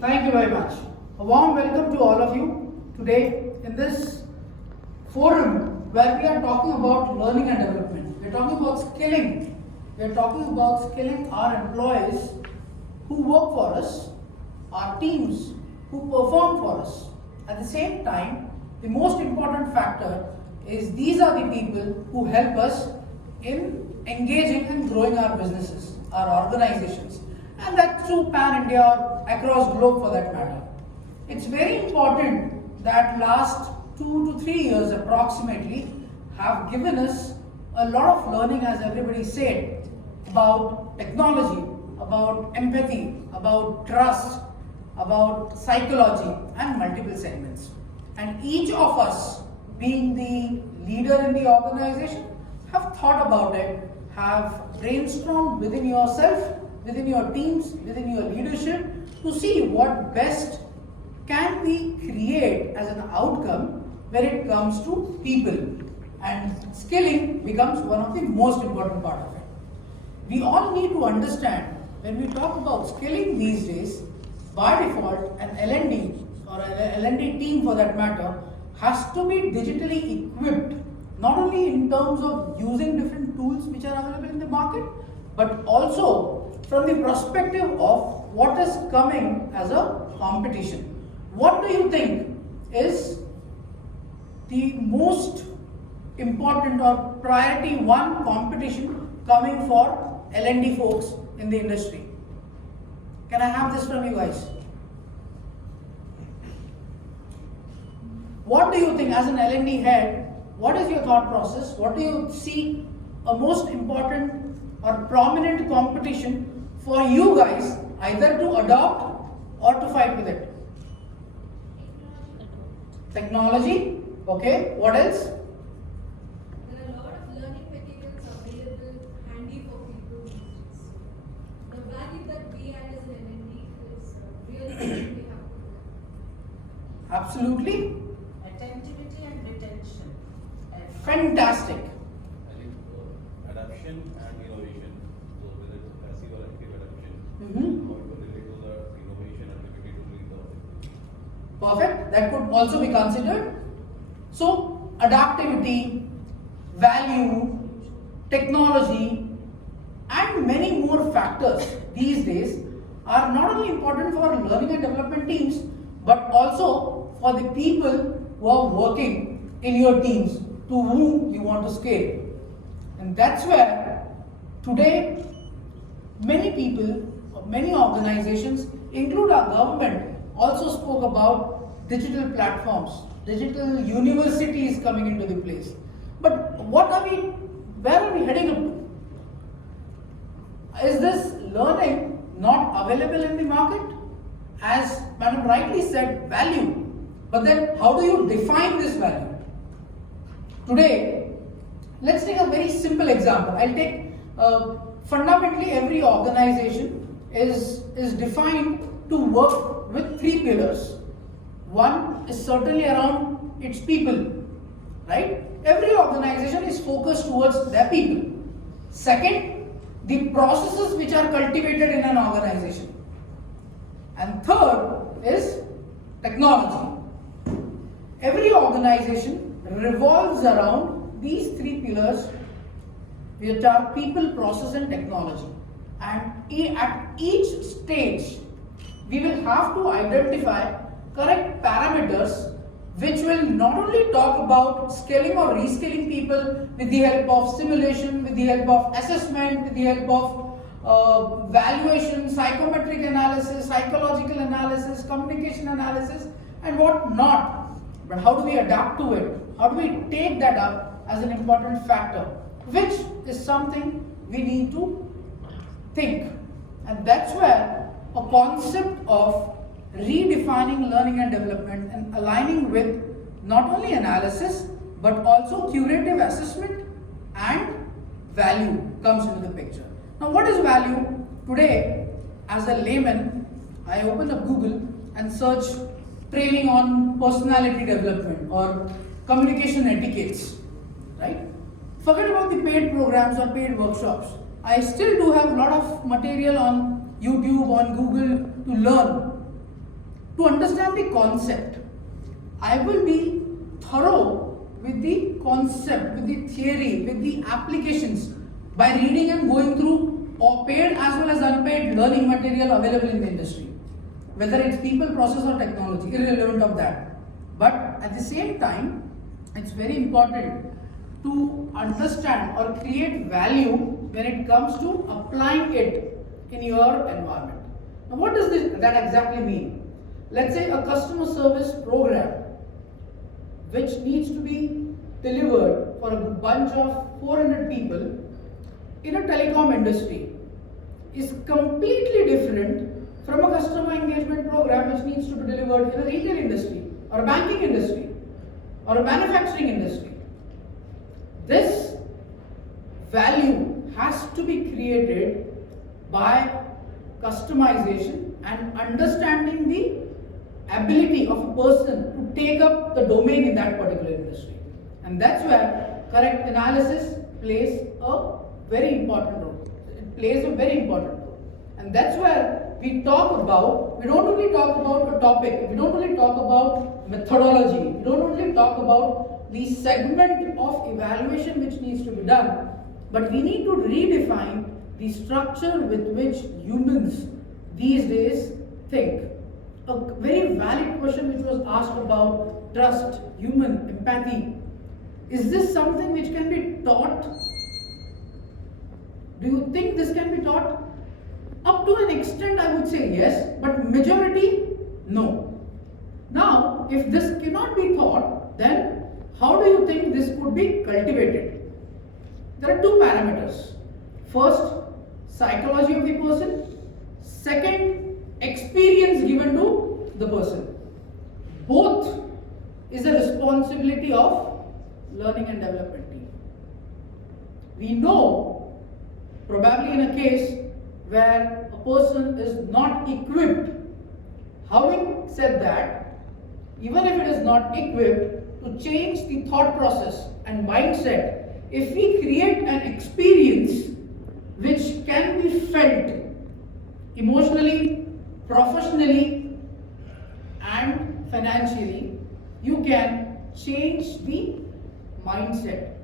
Thank you very much. A warm welcome to all of you today in this forum where we are talking about learning and development. We are talking about skilling. We are talking about skilling our employees who work for us, our teams who perform for us. At the same time, the most important factor is these are the people who help us in engaging and growing our businesses, our organizations. And that's true pan-India or across globe for that matter. It's very important that last 2 to 3 years approximately have given us a lot of learning, as everybody said, about technology, about empathy, about trust, about psychology and multiple segments. And each of us, being the leader in the organization, have thought about it, have brainstormed within yourself, within your teams, within your leadership to see what best can we create as an outcome when it comes to people. And skilling becomes one of the most important part of it. We all need to understand when we talk about skilling these days, by default, an L&D or an L&D team for that matter has to be digitally equipped, not only in terms of using different tools which are available in the market, but also from the perspective of what is coming as a competition. What do you think is the most important or priority one competition coming for L&D folks in the industry? Can I have this from you guys? What do you think as an L&D head? What is your thought process? What do you see a most important or prominent competition for you guys either to adopt or to fight with it? Technology. Okay. What else? There are a lot of learning materials available handy for people these days. The value that we add as an L&D is really something we have to do. Absolutely. Attentivity and retention. Fantastic. I think adaptation and innovation, so whether it's passive or active adaptation, how it will relate to the innovation and ability to lead the Perfect. That could also be considered. So, adaptivity, value, technology, and many more factors these days are not only important for learning and development teams, but also for the people who are working in your teams to whom you want to scale. And that's where today many people, many organizations, include our government, also spoke about digital platforms, digital universities coming into the place. But where are we heading up to? Is this learning not available in the market? As Madam rightly said, value. But then how do you define this value? Today, let's take a very simple example. I'll take fundamentally every organization is defined to work with 3 pillars. One is certainly around its people, right? Every organization is focused towards their people. Second, the processes which are cultivated in an organization. And third is technology. Every organization revolves around these 3 pillars, which are people, process and technology. And at each stage, we will have to identify correct parameters which will not only talk about scaling or reskilling people with the help of simulation, with the help of assessment, with the help of valuation, psychometric analysis, psychological analysis, communication analysis, and what not. But how do we adapt to it? How do we take that up as an important factor? Which is something we need to think. And that's where a concept of redefining learning and development and aligning with not only analysis but also curative assessment and value comes into the picture. Now, what is value? Today, as a layman, I open up Google and search training on personality development or communication etiquettes, right? Forget about the paid programs or paid workshops. I still do have a lot of material on YouTube, on Google to learn. To understand the concept, I will be thorough with the concept, with the theory, with the applications by reading and going through or paid as well as unpaid learning material available in the industry. Whether it's people, process or technology, irrelevant of that. But at the same time, it's very important to understand or create value when it comes to applying it in your environment. Now what does that exactly mean? Let's say a customer service program which needs to be delivered for a bunch of 400 people in a telecom industry is completely different from a customer engagement program which needs to be delivered in a retail industry or a banking industry or a manufacturing industry. This value has to be created by customization and understanding the ability of a person to take up the domain in that particular industry. And that's where correct analysis plays a very important role. It plays a very important role. And that's where we don't only talk about a topic, we don't only talk about methodology, we don't only talk about the segment of evaluation which needs to be done, but we need to redefine the structure with which humans these days think. A very valid question which was asked about trust, human empathy. Is this something which can be taught? Do you think this can be taught? Up to an extent, I would say yes, but majority, no. Now, if this cannot be taught, then how do you think this could be cultivated? There are two parameters. First, psychology of the person. Second, experience given to the person. Both is a responsibility of learning and development team. We know, probably in a case where a person is not equipped. Having said that, even if it is not equipped, to change the thought process and mindset, if we create an experience which can be felt emotionally, professionally and financially, you can change the mindset,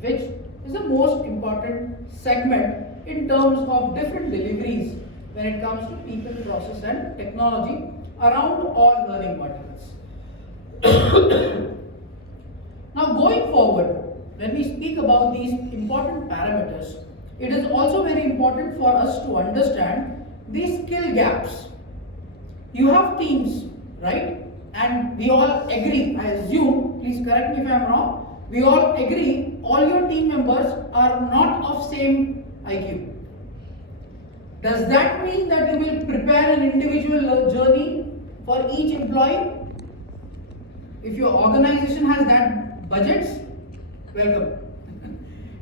which is the most important segment in terms of different deliveries when it comes to people, process and technology around all learning materials. Now going forward, when we speak about these important parameters, it is also very important for us to understand these skill gaps. You have teams, right? And we all agree, I assume, please correct me if I am wrong, we all agree all your team members are not of same IQ. Does that mean that you will prepare an individual journey for each employee? If your organization has that budgets, welcome.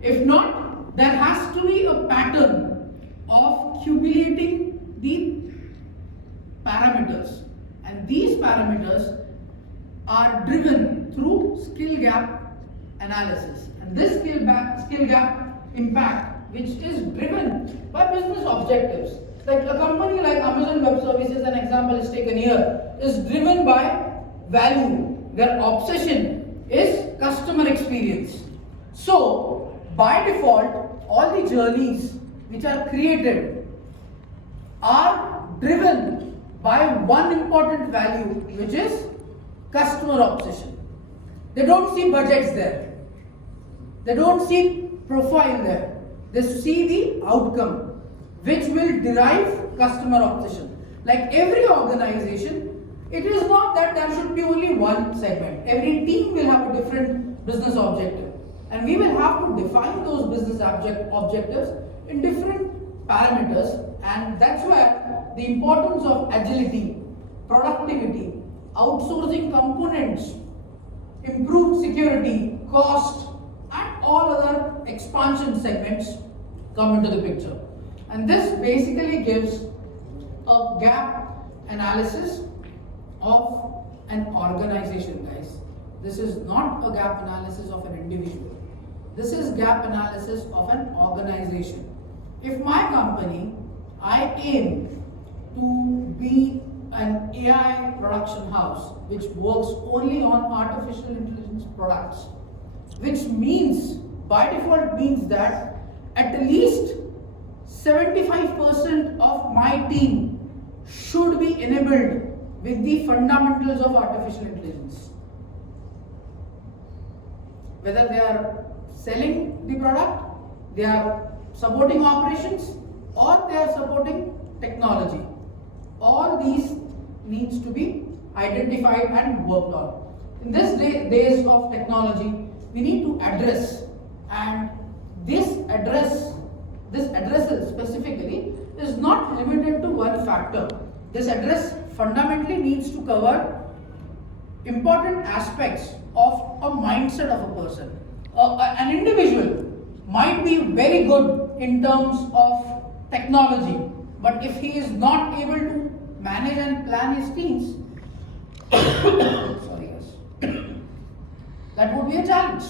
If not, there has to be a pattern of cumulating the parameters, and these parameters are driven through skill gap analysis, and this skill gap impact, which is driven by business objectives. Like a company like Amazon Web Services, an example is taken here, is driven by value. Their obsession is customer experience. So by default, all the journeys which are created are driven by one important value, which is customer obsession. They don't see budgets there. They don't see profile there. They see the outcome, which will derive customer obsession. Like every organization, it is not that there should be only one segment. Every team will have a different business objective. And we will have to define those business objectives in different parameters, and that's where the importance of agility, productivity, outsourcing components, improved security, cost, and all other expansion segments come into the picture. And this basically gives a gap analysis of an organization, guys. This is not a gap analysis of an individual. This is gap analysis of an organization. If my company, I aim to be an AI production house which works only on artificial intelligence products, which means, by default means that at least 75% of my team should be enabled with the fundamentals of artificial intelligence. Whether they are selling the product, they are supporting operations, or they are supporting technology. All these needs to be identified and worked on. In this days of technology, we need to address, and this addresses specifically is not limited to one factor. This address fundamentally needs to cover important aspects of a mindset of a person. An individual might be very good in terms of technology, but if he is not able to manage and plan his teams, sorry guys, that would be a challenge.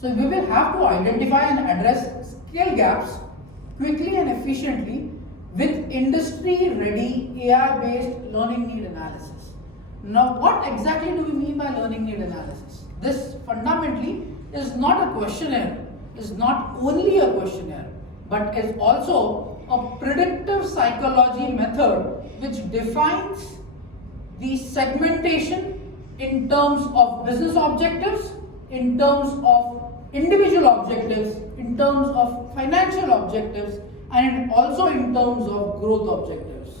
So we will have to identify and address skill gaps quickly and efficiently with industry-ready AI-based learning need analysis. Now, what exactly do we mean by learning need analysis? This fundamentally is not a questionnaire, is not only a questionnaire, but is also a predictive psychology method which defines the segmentation in terms of business objectives, in terms of individual objectives, in terms of financial objectives, and also in terms of growth objectives.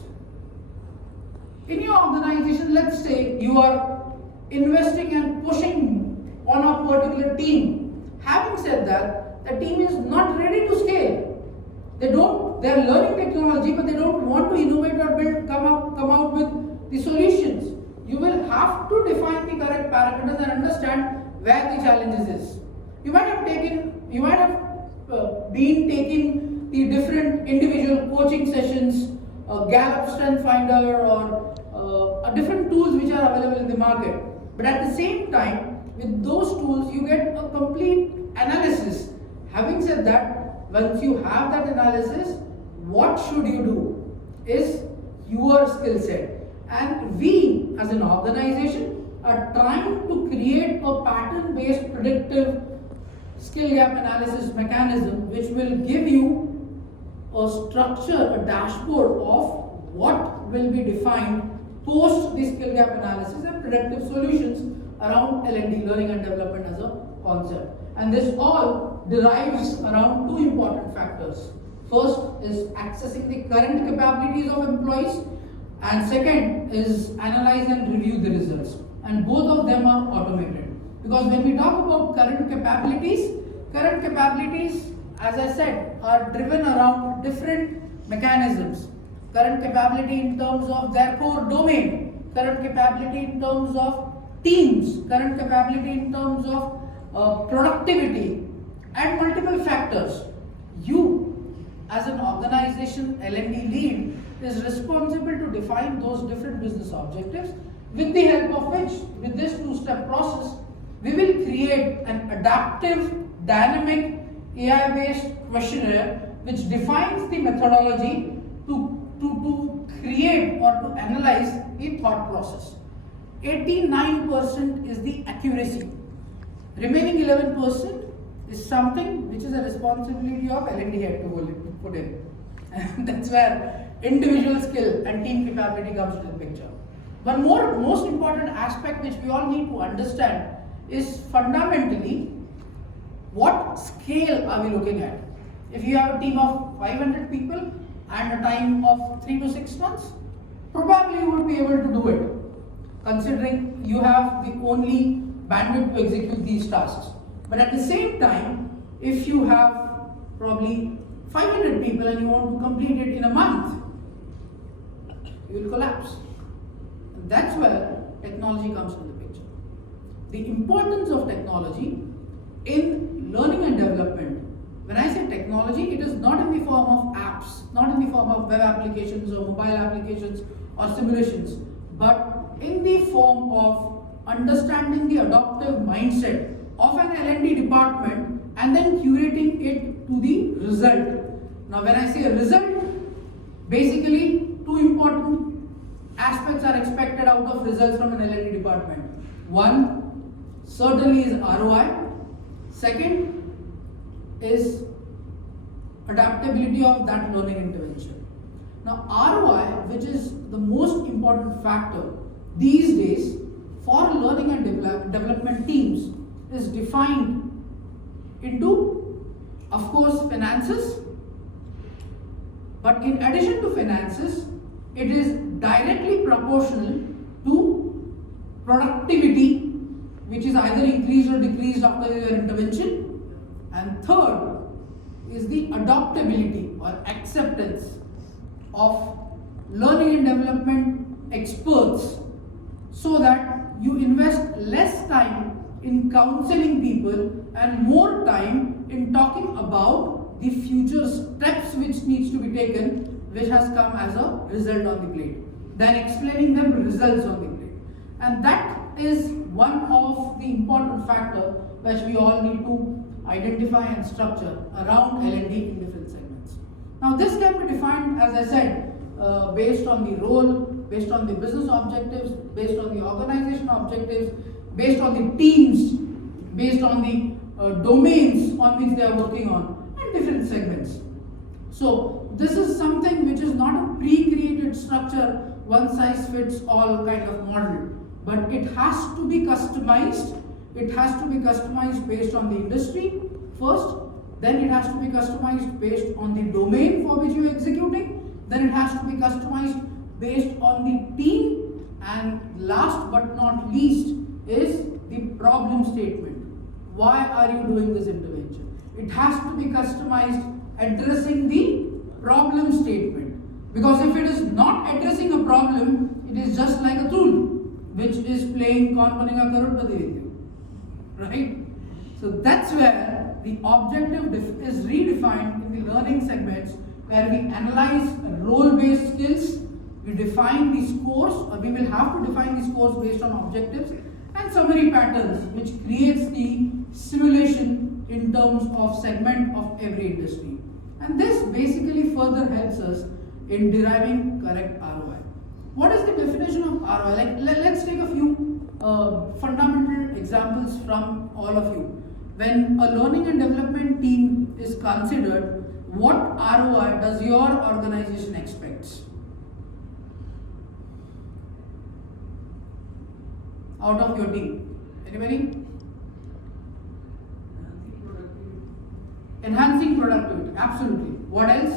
In your organization, let's say you are investing and pushing on a particular team. Having said that, the team is not ready to scale. They are learning technology, but they don't want to innovate or come out with the solutions. You will have to define the correct parameters and understand where the challenges is. You might have been taking the different individual coaching sessions, Gallup Strength Finder, or different tools which are available in the market. But at the same time, with those tools, you get a complete analysis. Having said that, once you have that analysis, what should you do is your skill set. And we as an organization are trying to create a pattern-based predictive skill gap analysis mechanism which will give you a structure, a dashboard of what will be defined post the skill gap analysis and predictive solutions around L&D, learning and development as a concept. And this all derives around two important factors. First is accessing the current capabilities of employees, and second is analyze and review the results. And both of them are automated. Because when we talk about current capabilities, as I said, are driven around different mechanisms. Current capability in terms of their core domain, current capability in terms of teams, current capability in terms of productivity, and multiple factors. You, as an organization L&D lead, is responsible to define those different business objectives, with the help of which, with this two-step process, we will create an adaptive, dynamic, AI-based questionnaire which defines the methodology to create or to analyze the thought process. 89% is the accuracy. Remaining 11% is something which is a responsibility of L&D head to put in. And that's where individual skill and team capability comes into the picture. One most important aspect which we all need to understand is fundamentally what scale are we looking at. If you have a team of 500 people and a time of 3 to 6 months, probably you would be able to do it, considering you have the only bandwidth to execute these tasks. But at the same time, if you have probably 500 people and you want to complete it in a month, you will collapse. And that's where technology comes into the picture. The importance of technology in learning and development. When I say technology, it is not in the form of apps, not in the form of web applications or mobile applications or simulations, but in the form of understanding the adaptive mindset of an L&D department and then curating it to the result. Now when I say a result, basically two important aspects are expected out of results from an L&D department? One, certainly is ROI. Second is adaptability of that learning intervention. Now ROI, which is the most important factor these days for learning and development teams, is defined into, of course, finances. But in addition to finances, it is directly proportional to productivity, which is either increased or decreased after your intervention. And third is the adaptability or acceptance of learning and development experts, so that you invest less time in counseling people and more time in talking about the future steps which needs to be taken, which has come as a result on the plate, then explaining them results on the plate. And that is one of the important factors which we all need to identify and structure around L&D in different segments. Now this can be defined, as I said, based on the role, based on the business objectives, based on the organization objectives, based on the teams, based on the domains on which they are working on, and different segments. So this is something which is not a pre-created structure, one size fits all kind of model, but it has to be customized. It has to be customized based on the industry first, then it has to be customized based on the domain for which you are executing, then it has to be customized based on the team, and last but not least is the problem statement. Why are you doing this intervention? It has to be customized addressing the problem statement, because if it is not addressing a problem, it is just like a tool which is playing Kaun Banega Crorepati with you, right? So that's where the objective is redefined in the learning segments, where we analyze role-based skills, we define the scores, or we will have to define the scores based on objectives, and summary patterns, which creates the simulation in terms of segment of every industry. And this basically further helps us in deriving correct ROI. What is the definition of ROI? Let's take a few fundamental examples from all of you. When a learning and development team is considered, what ROI does your organization expect out of your team? Anybody? Enhancing productivity, absolutely. What else?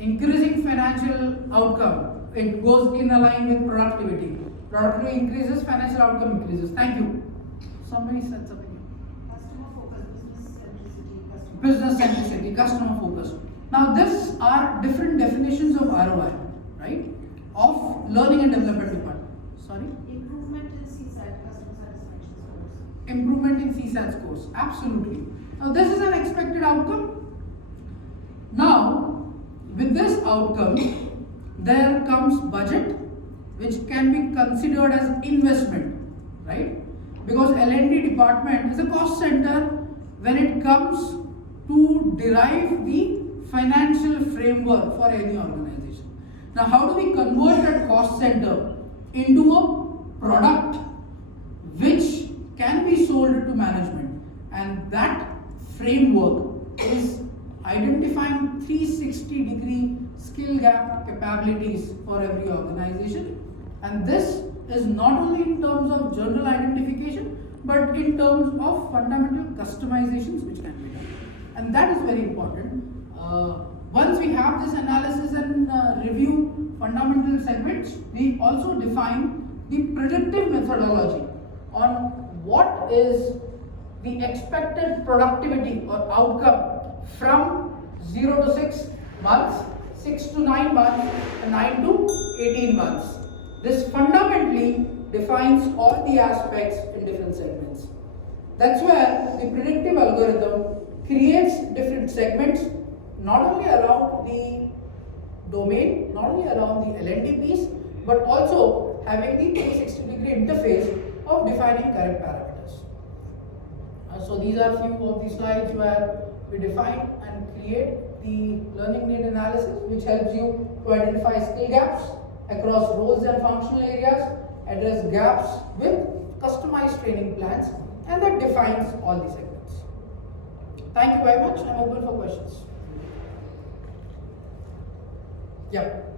Increasing financial outcome. It goes in line with productivity. Productivity increases, financial outcome increases. Thank you. Somebody said something. Customer focus, business centricity, Business centricity, customer focus. Now, these are different definitions of ROI, right? Of learning and development department. Sorry? improvement in CSAT, customer satisfaction scores. Improvement in CSAT scores, absolutely. Now, this is an expected outcome. Now, with this outcome, there comes budget, which can be considered as investment, right? Because L&D department is a cost center when it comes to derive the financial framework for any organization. Now, how do we convert that cost center into a product which can be sold to management? And that framework is identifying 360-degree skill gap capabilities for every organization. And this is not only in terms of general identification, but in terms of fundamental customizations which can be done. And that is very important. Once we have this analysis and review fundamental segments, we also define the predictive methodology on what is the expected productivity or outcome from 0 to 6 months, 6 to 9 months, and 9 to 18 months. This fundamentally defines all the aspects in different segments. That's where the predictive algorithm creates different segments, not only around the domain, not only around the L&D piece, but also having the 360-degree interface of defining correct parameters. So these are few of the slides where we define and create the learning need analysis, which helps you to identify skill gaps across roles and functional areas, address gaps with customized training plans, and that defines all the segments. Thank you very much. I'm open for questions. Yep.